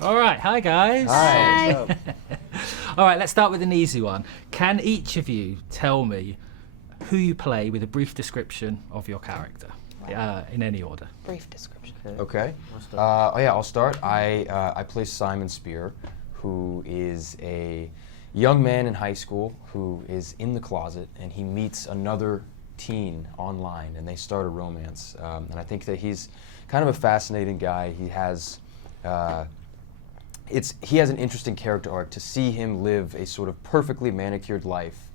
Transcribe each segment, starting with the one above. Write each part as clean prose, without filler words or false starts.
All right, hi guys. Hi. All right, let's start with an easy one. Can each of you tell me who you play with a brief description of your character, in any order? Brief description. Okay. I'll start. I play Simon Spear, who is a young man in high school who is in the closet, and he meets another teen online, and they start a romance. And I think that he's kind of a fascinating guy. He has an interesting character arc. To see him live a sort of perfectly manicured life,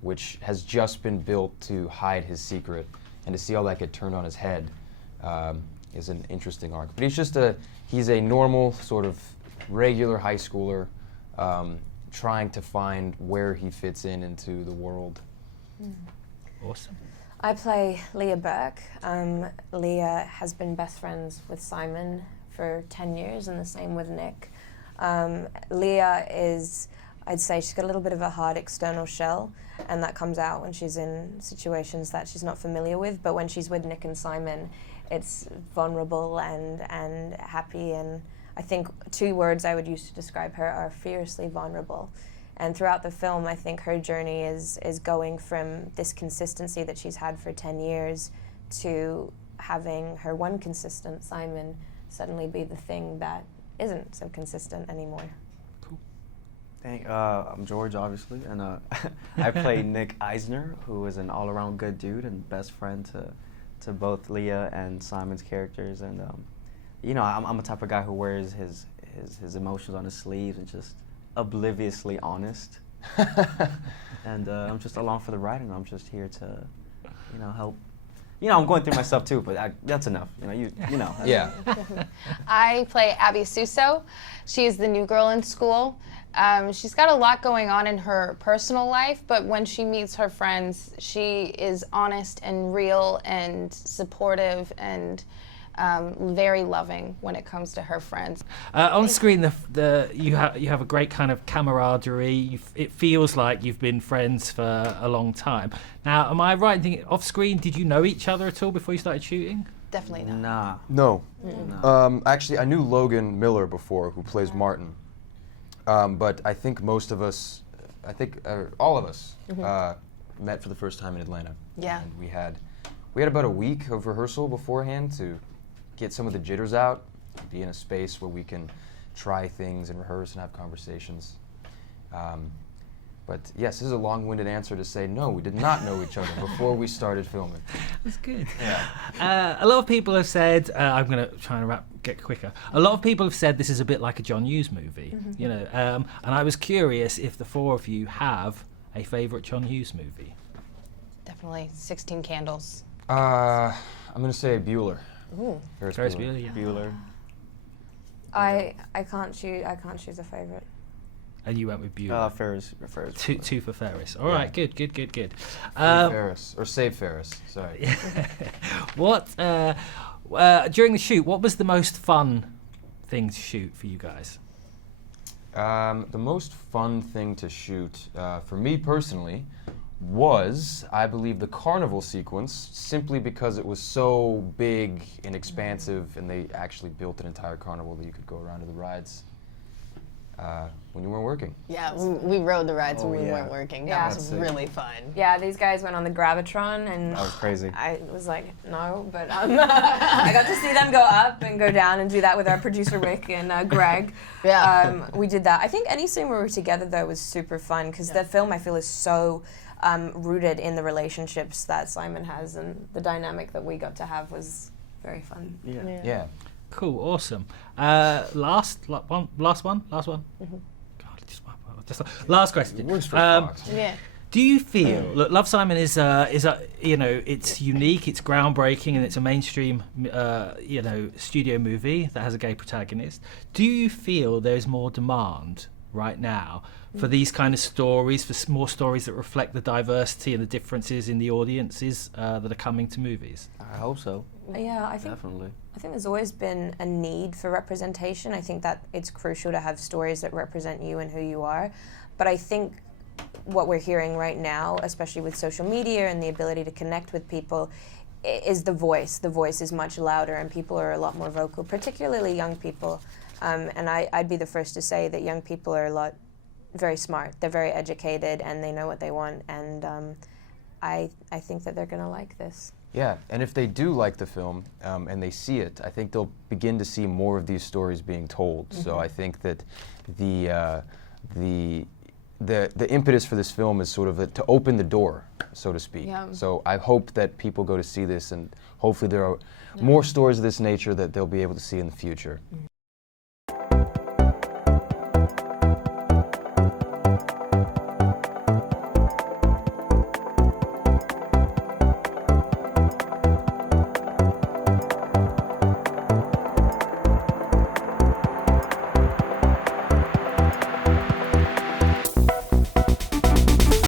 which has just been built to hide his secret, and to see all that get turned on his head is an interesting arc. But he's a normal, sort of regular high schooler trying to find where he fits into the world. Awesome. I play Leah Burke. Leah has been best friends with Simon for 10 years, and the same with Nick. Leah is, I'd say, she's got a little bit of a hard external shell, and that comes out when she's in situations that she's not familiar with. But when she's with Nick and Simon, it's vulnerable and happy. And I think 2 words I would use to describe her are fiercely vulnerable. And throughout the film, I think her journey is going from this consistency that she's had for 10 years to having her one consistent, Simon, suddenly be the thing that isn't so consistent anymore. Cool. I'm George, obviously, and I play Nick Eisner, who is an all-around good dude and best friend to both Leah and Simon's characters. And I'm a type of guy who wears his emotions on his sleeves and just obliviously honest. And I'm just along for the ride, and I'm just here to, help. I'm going through my stuff too, but that's enough. You know. Yeah. I play Abby Suso. She is the new girl in school. She's got a lot going on in her personal life, but when she meets her friends, she is honest and real and supportive and very loving when it comes to her friends. On screen, you have a great kind of camaraderie. It feels like you've been friends for a long time. Now, am I right in thinking off screen, did you know each other at all before you started shooting? Definitely not. Nah. No. Nah. Actually, I knew Logan Miller before, who plays Martin. But I think all of us met for the first time in Atlanta. Yeah. And we had about a week of rehearsal beforehand to get some of the jitters out, be in a space where we can try things and rehearse and have conversations. But yes, this is a long-winded answer to say no, we did not know each other before we started filming. That's good. Yeah. A lot of people have said, I'm going to try and get quicker. A lot of people have said this is a bit like a John Hughes movie, and I was curious if the 4 of you have a favourite John Hughes movie. Definitely 16 Candles. I'm going to say Bueller. Ooh. Ferris Bueller, yeah. Bueller. I can't choose a favorite. And you went with Bueller. Ferris. Two for Ferris. All right, good. Ferris, or Save Ferris, sorry. What, during the shoot, what was the most fun thing to shoot for you guys? The most fun thing to shoot, for me personally, was, I believe, the carnival sequence, simply because it was so big and expansive, and they actually built an entire carnival that you could go around to the rides when you weren't working. Yeah, we rode the rides when we yeah. weren't working. Yeah. That was really fun. Yeah, these guys went on the Gravitron, and That was crazy. I was like, no, but I got to see them go up and go down and do that with our producer Rick and Greg. Yeah. We did that. I think any scene where we were together though was super fun, because the film, I feel, is so rooted in the relationships that Simon has, and the dynamic that we got to have was very fun. Yeah. Cool, awesome. Last one. Mm-hmm. God, just last question. Works for Fox. Yeah. Do you feel look, Love, Simon is it's unique, it's groundbreaking, and it's a mainstream studio movie that has a gay protagonist. Do you feel there's more demand right now for these kind of stories, for more stories that reflect the diversity and the differences in the audiences that are coming to movies? I hope so. Yeah, I think Definitely. I think there's always been a need for representation. I think that it's crucial to have stories that represent you and who you are. But I think what we're hearing right now, especially with social media and the ability to connect with people, is the voice. The voice is much louder, and people are a lot more vocal, particularly young people. And I'd be the first to say that young people are very smart. They're very educated, and they know what they want. And I think that they're going to like this. Yeah, and if they do like the film and they see it, I think they'll begin to see more of these stories being told. So I think that the impetus for this film is sort of to open the door, so to speak. Yeah. So I hope that people go to see this, and hopefully there are more stories of this nature that they'll be able to see in the future.